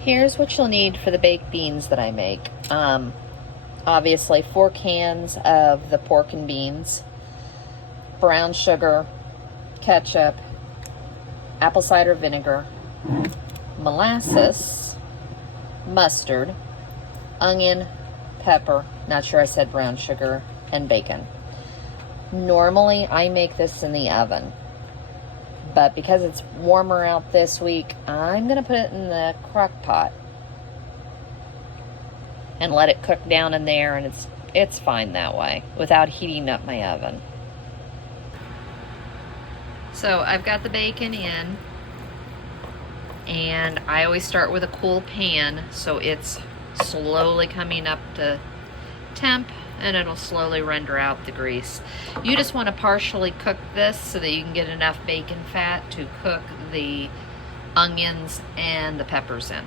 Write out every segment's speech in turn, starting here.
Here's what you'll need for the baked beans that I make. Obviously 4 cans of the pork and beans, brown sugar, ketchup, apple cider vinegar, molasses, mustard, onion, pepper, not sure I said brown sugar, and bacon. Normally I make this in the oven, but because it's warmer out this week, I'm gonna put it in the crock pot and let it cook down in there, and it's fine that way without heating up my oven. So I've got the bacon in, and I always start with a cool pan so it's slowly coming up to temp, and it'll slowly render out the grease. You just want to partially cook this so that you can get enough bacon fat to cook the onions and the peppers in.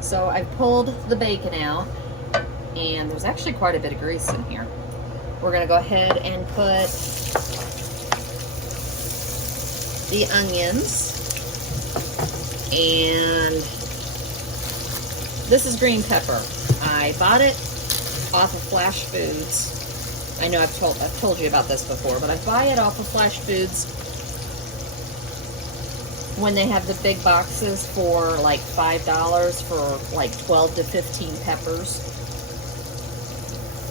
So I pulled the bacon out, and there's actually quite a bit of grease in here. We're gonna go ahead and put the onions, and this is green pepper. I bought it off of Flash Foods. I know I've told you about this before, but I buy it off of Flash Foods when they have the big boxes for like $5 for like 12 to 15 peppers.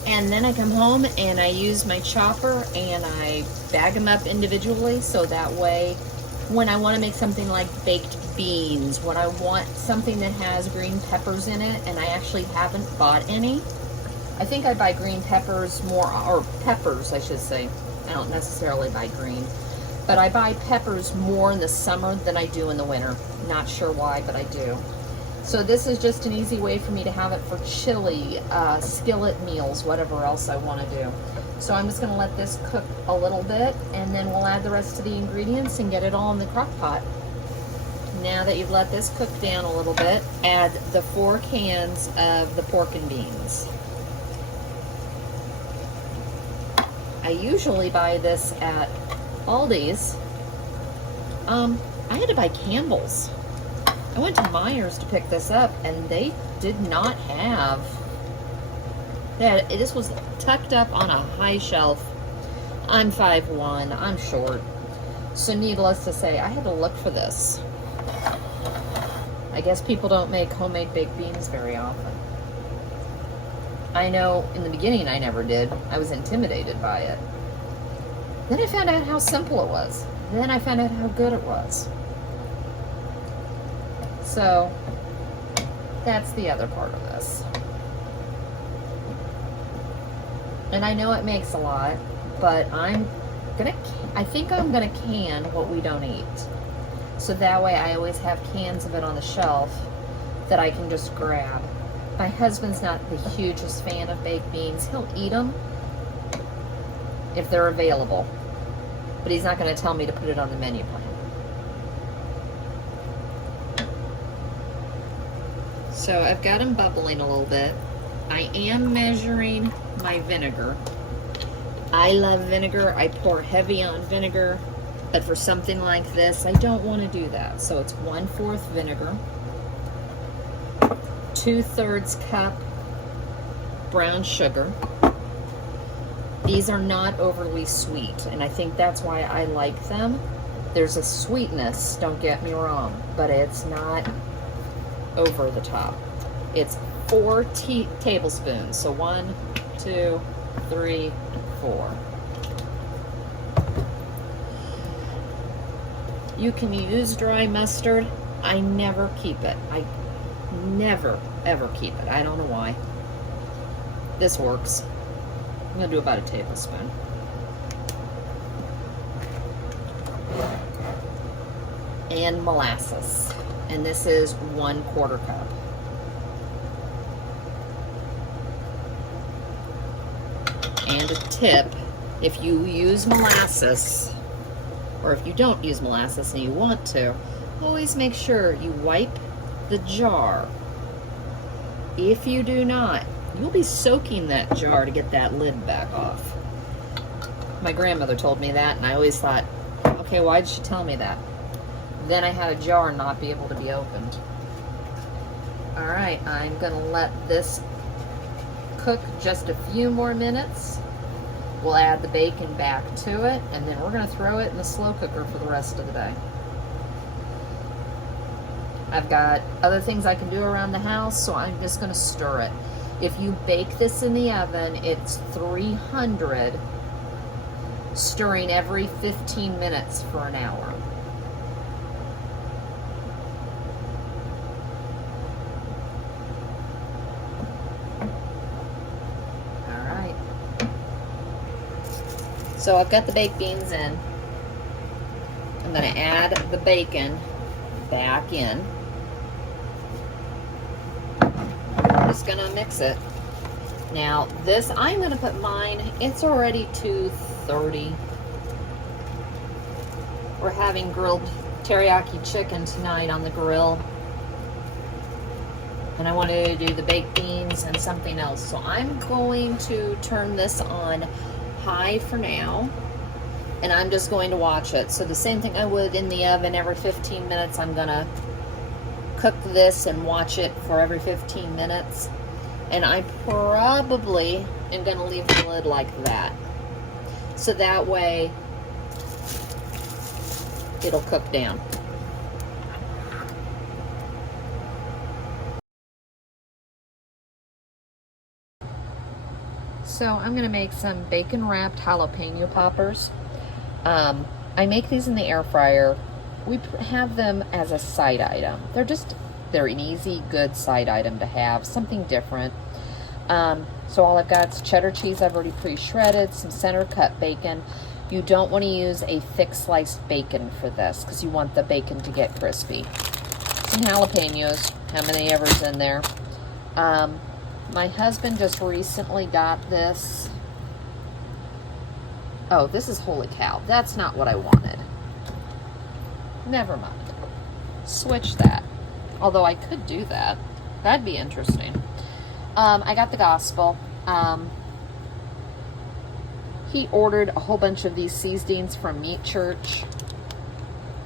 And then I come home and I use my chopper and I bag them up individually, so that way when I want to make something like baked beans, when I want something that has green peppers in it, and I actually haven't bought any. I think I buy green peppers more, or peppers I should say. I don't necessarily buy green, but I buy peppers more in the summer than I do in the winter. Not sure why, but I do. So this is just an easy way for me to have it for chili, skillet meals, whatever else I want to do. So I'm just going to let this cook a little bit, and then we'll add the rest of the ingredients and get it all in the crock pot. Now that you've let this cook down a little bit, add the 4 cans of the pork and beans. I usually buy this at Aldi's. I had to buy Campbell's. I went to Meijer's to pick this up, and they did not have that. This was tucked up on a high shelf. I'm 5'1", I'm short. So needless to say, I had to look for this. I guess people don't make homemade baked beans very often. I know in the beginning I never did. I was intimidated by it. Then I found out how simple it was. Then I found out how good it was. So that's the other part of this. And I know it makes a lot, but I think I'm gonna can what we don't eat. So that way I always have cans of it on the shelf that I can just grab. My husband's not the hugest fan of baked beans. He'll eat them if they're available, but he's not gonna tell me to put it on the menu plan. So I've got them bubbling a little bit. I am measuring my vinegar. I love vinegar. I pour heavy on vinegar, but for something like this, I don't want to do that. So it's 1/4 vinegar, 2/3 cup brown sugar. These are not overly sweet, and I think that's why I like them. There's a sweetness, don't get me wrong, but it's not over the top. It's 4 tablespoons. So 1, 2, 3, 4. You can use dry mustard. I never keep it. I never ever keep it. I don't know why. This works. I'm gonna do about a tablespoon. And molasses. And this is 1/4 cup. And a tip, if you use molasses, or if you don't use molasses and you want to, always make sure you wipe the jar. If you do not, you'll be soaking that jar to get that lid back off. My grandmother told me that, and I always thought, okay, why did she tell me that? Then I had a jar not be able to be opened. All right, I'm gonna let this cook just a few more minutes. We'll add the bacon back to it, and then we're gonna throw it in the slow cooker for the rest of the day. I've got other things I can do around the house, so I'm just gonna stir it. If you bake this in the oven, it's 300, stirring every 15 minutes for an hour. All right. So I've got the baked beans in. I'm gonna add the bacon back in. Just gonna mix it. Now this, I'm gonna put mine, it's already 2:30. We're having grilled teriyaki chicken tonight on the grill. And I wanted to do the baked beans and something else. So I'm going to turn this on high for now. And I'm just going to watch it. So the same thing I would in the oven every 15 minutes, I'm gonna cook this and watch it for every 15 minutes. And I probably am gonna leave the lid like that. So that way it'll cook down. So I'm gonna make some bacon wrapped jalapeno poppers. I make these in the air fryer. We have them as a side item. They're an easy, good side item to have, something different. So all I've got is cheddar cheese I've already pre-shredded, some center cut bacon. You don't want to use a thick sliced bacon for this because you want the bacon to get crispy. Some jalapenos, how many ever's in there. My husband just recently got this. Oh, this is holy cow. That's not what I wanted. Never mind. Switch that. Although I could do that. That'd be interesting. I got the gospel. He ordered a whole bunch of these seasonings from Meat Church.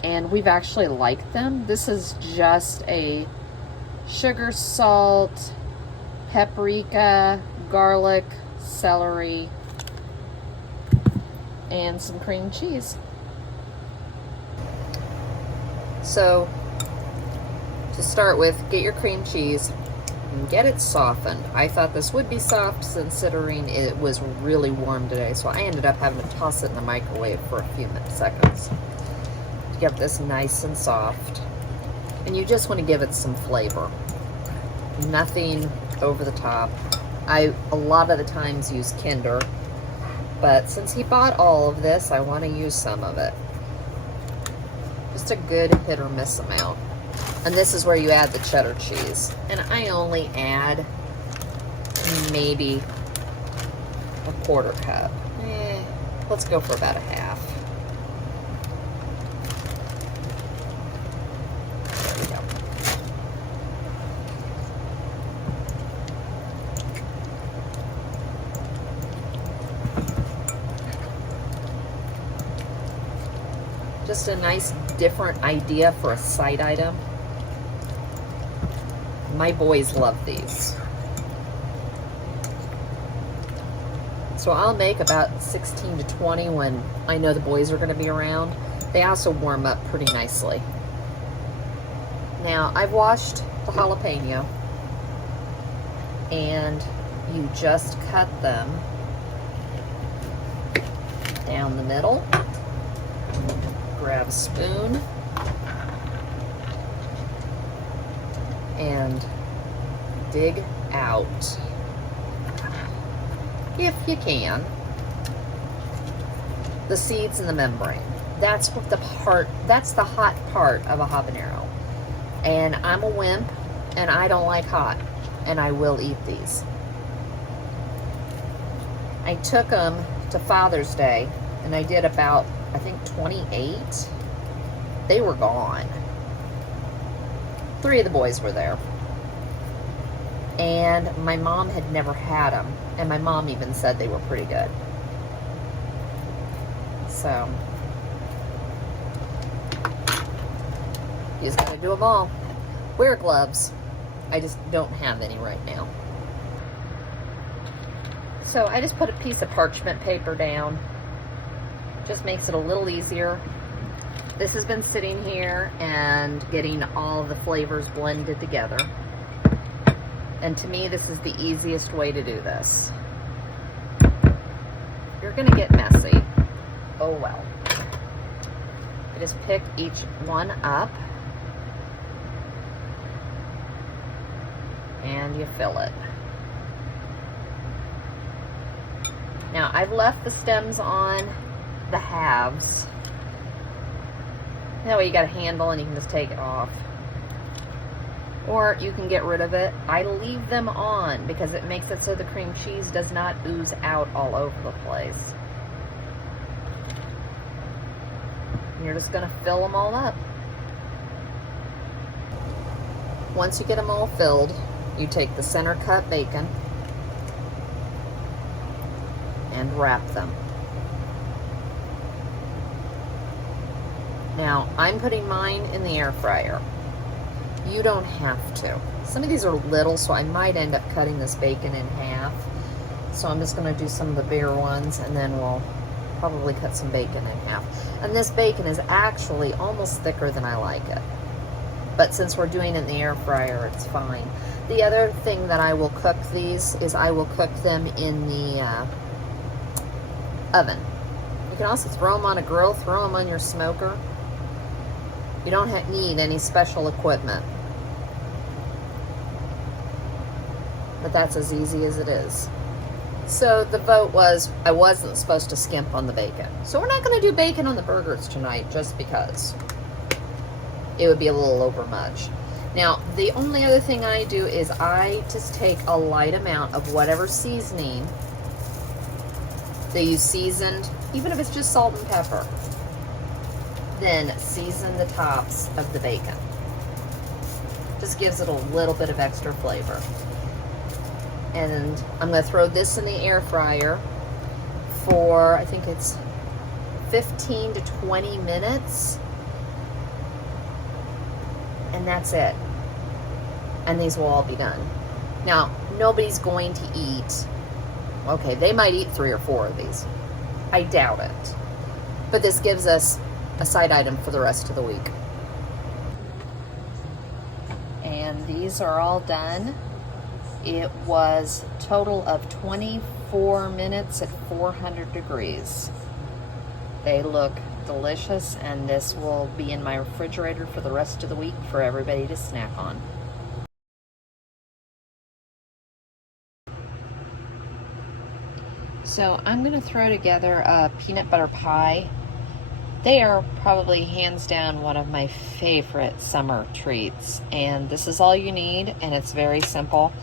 And we've actually liked them. This is just a sugar, salt, paprika, garlic, celery, and some cream cheese. So, to start with, get your cream cheese and get it softened. I thought this would be soft considering it was really warm today, so I ended up having to toss it in the microwave for a few seconds to get this nice and soft. And you just want to give it some flavor. Nothing over the top. I a lot of the times use Kinder, but since he bought all of this, I want to use some of it. Just a good hit or miss amount. And this is where you add the cheddar cheese. And I only add maybe a quarter cup. Let's go for about a half. There we go. Just a nice different idea for a side item. My boys love these. So I'll make about 16 to 20 when I know the boys are going to be around. They also warm up pretty nicely. Now, I've washed the jalapeno, and you just cut them down the middle. Grab a spoon and dig out, if you can, the seeds and the membrane. That's the hot part of a habanero. And I'm a wimp and I don't like hot, and I will eat these. I took them to Father's Day and I did about, I think, 28. They were gone. 3 of the boys were there. And my mom had never had them. And my mom even said they were pretty good. So, he's going to do them all. Wear gloves. I just don't have any right now. So I just put a piece of parchment paper down. Just makes it a little easier. This has been sitting here and getting all the flavors blended together. And to me, this is the easiest way to do this. You're gonna get messy. Oh well. You just pick each one up and you fill it. Now I've left the stems on the halves. That way you got a handle and you can just take it off. Or you can get rid of it. I leave them on because it makes it so the cream cheese does not ooze out all over the place. And you're just gonna fill them all up. Once you get them all filled, you take the center cut bacon and wrap them. Now, I'm putting mine in the air fryer. You don't have to. Some of these are little, so I might end up cutting this bacon in half. So I'm just gonna do some of the bigger ones, and then we'll probably cut some bacon in half. And this bacon is actually almost thicker than I like it. But since we're doing it in the air fryer, it's fine. The other thing that I will cook these is I will cook them in the oven. You can also throw them on a grill, throw them on your smoker. You don't need any special equipment. But that's as easy as it is. So the vote was I wasn't supposed to skimp on the bacon. So we're not going to do bacon on the burgers tonight just because it would be a little over much. Now, the only other thing I do is I just take a light amount of whatever seasoning that you seasoned, even if it's just salt and pepper. Then season the tops of the bacon. Just gives it a little bit of extra flavor. And I'm going to throw this in the air fryer for, I think it's 15 to 20 minutes. And that's it. And these will all be done. Now, nobody's going to eat, okay, they might eat 3 or 4 of these. I doubt it. But this gives us a side item for the rest of the week. And these are all done. It was a total of 24 minutes at 400 degrees. They look delicious, and this will be in my refrigerator for the rest of the week for everybody to snack on. So I'm going to throw together a peanut butter pie. They are probably hands down one of my favorite summer treats, and this is all you need, and it's very simple.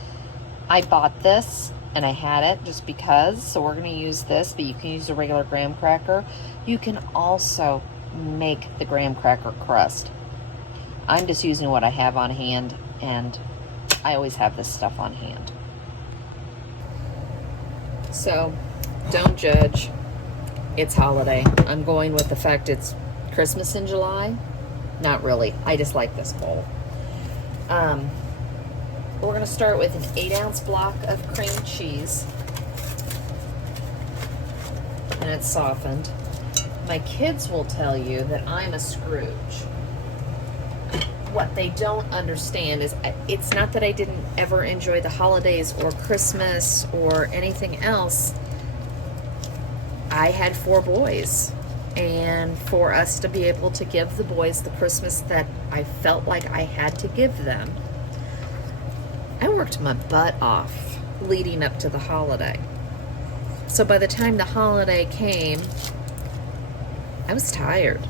I bought this and I had it just because, so we're going to use this, but you can use a regular graham cracker. You can also make the graham cracker crust. I'm just using what I have on hand, and I always have this stuff on hand. So don't judge. It's holiday. I'm going with the fact it's Christmas in July. Not really. I just like this bowl. We're going to start with an 8-ounce block of cream cheese. And it's softened. My kids will tell you that I'm a Scrooge. What they don't understand is it's not that I didn't ever enjoy the holidays or Christmas or anything else. I had 4 boys, and for us to be able to give the boys the Christmas that I felt like I had to give them, I worked my butt off leading up to the holiday. So by the time the holiday came, I was tired,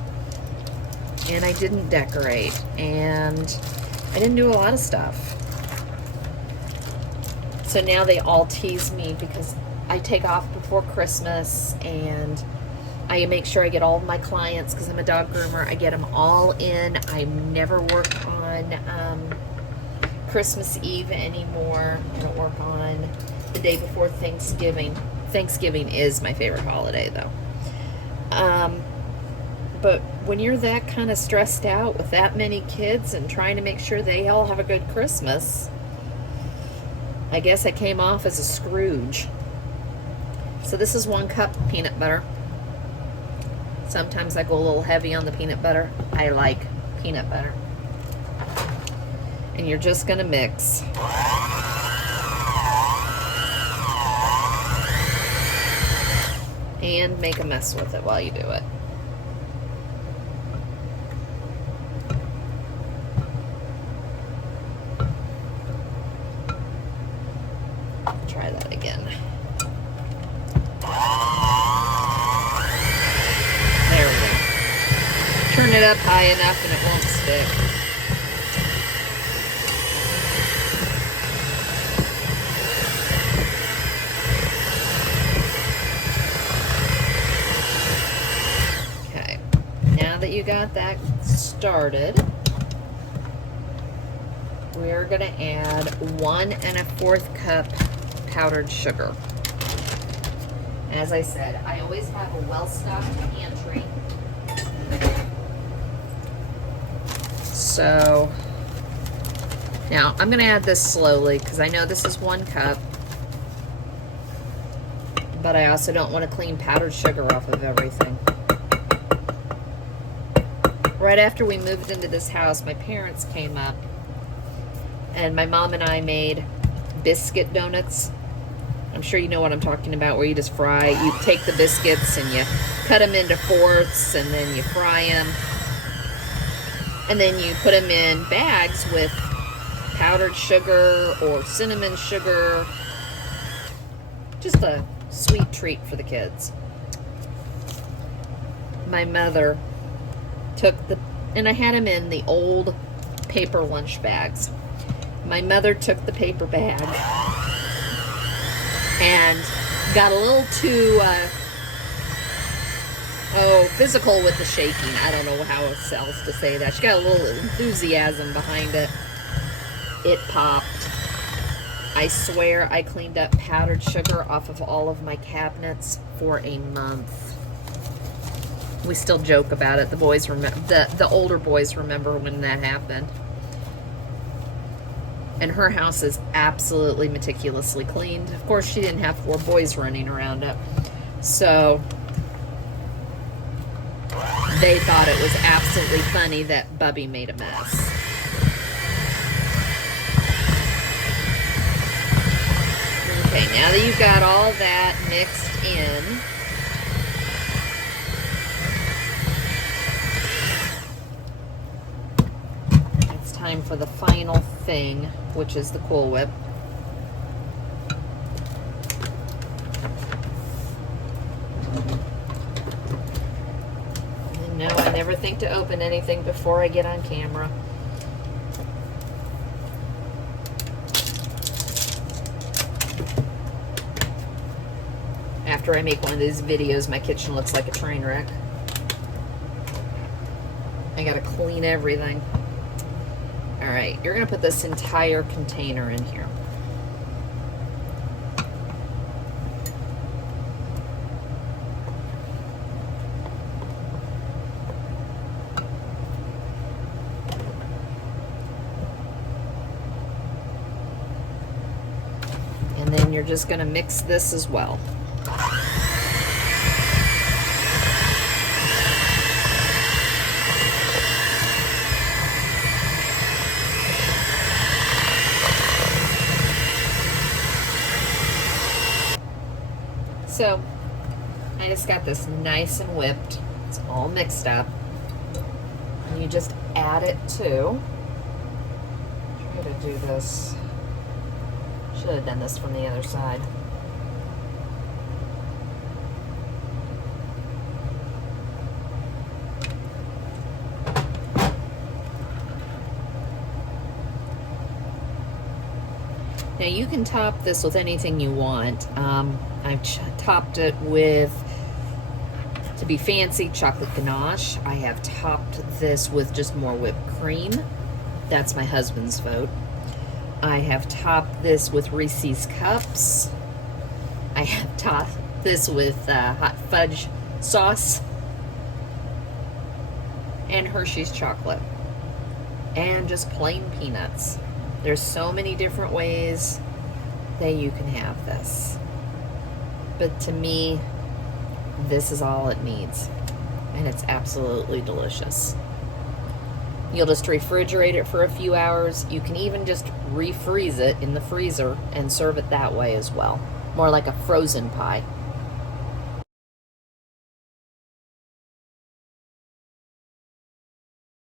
and I didn't decorate, and I didn't do a lot of stuff. So now they all tease me because I take off before Christmas, and I make sure I get all of my clients, because I'm a dog groomer, I get them all in. I never work on Christmas Eve anymore. I don't work on the day before Thanksgiving. Thanksgiving is my favorite holiday, though. But when you're that kind of stressed out with that many kids and trying to make sure they all have a good Christmas, I guess I came off as a Scrooge. So this is 1 cup peanut butter. Sometimes I go a little heavy on the peanut butter. I like peanut butter. And you're just gonna mix. And make a mess with it while you do it. Try that again. There we go. Turn it up high enough and it won't stick. Okay, now that you got that started, we're going to add 1 1/4 cup powdered sugar. As I said, I always have a well-stocked pantry. So now I'm going to add this slowly because I know this is 1 cup, but I also don't want to clean powdered sugar off of everything. Right after we moved into this house, my parents came up and my mom and I made biscuit donuts. I'm sure you know what I'm talking about, where you just fry. You take the biscuits and you cut them into fourths and then you fry them. And then you put them in bags with powdered sugar or cinnamon sugar. Just a sweet treat for the kids. My mother took and I had them in the old paper lunch bags. My mother took the paper bag and got a little too physical with the shaking. I don't know how else to say that. She got a little enthusiasm behind it. It popped. I swear I cleaned up powdered sugar off of all of my cabinets for a month. We still joke about it. The boys remember, the older boys remember when that happened. And her house is absolutely meticulously cleaned. Of course, she didn't have 4 boys running around it. So they thought it was absolutely funny that Bubby made a mess. Okay, now that you've got all that mixed in, it's time for the final thing, which is the Cool Whip. And no, I never think to open anything before I get on camera. After I make one of these videos, my kitchen looks like a train wreck. I gotta clean everything. All right, you're gonna put this entire container in here. And then you're just gonna mix this as well. So I just got this nice and whipped. It's all mixed up. And you just add it to, try to do this, should have done this from the other side. Now you can top this with anything you want. I've topped it with, to be fancy, chocolate ganache. I have topped this with just more whipped cream. That's my husband's vote. I have topped this with Reese's Cups. I have topped this with hot fudge sauce and Hershey's chocolate and just plain peanuts. There's so many different ways then you can have this. But to me, this is all it needs. And it's absolutely delicious. You'll just refrigerate it for a few hours. You can even just refreeze it in the freezer and serve it that way as well. More like a frozen pie.